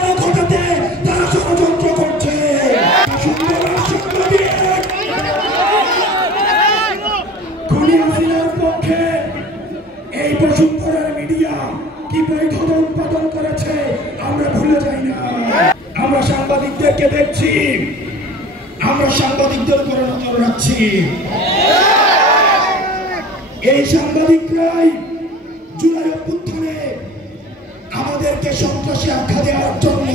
ঘটনা ঘটাতে তারা ষড়যন্ত্র করছে। খুনি হাসিনার পক্ষে এই বসুন্ধরার মিডিয়া কি বৈধতা উৎপাদন করেছে আমরা ভুলে যাই না। আমরা সাংবাদিকদেরকে দেখছি, আমরা সাংবাদিকদের উপরে নজর রাখছি। এই সাংবাদিকরাই জুলাই অভ্যুত্থানে আমাদেরকে সন্ত্রাসী আখ্যা দেওয়ার জন্য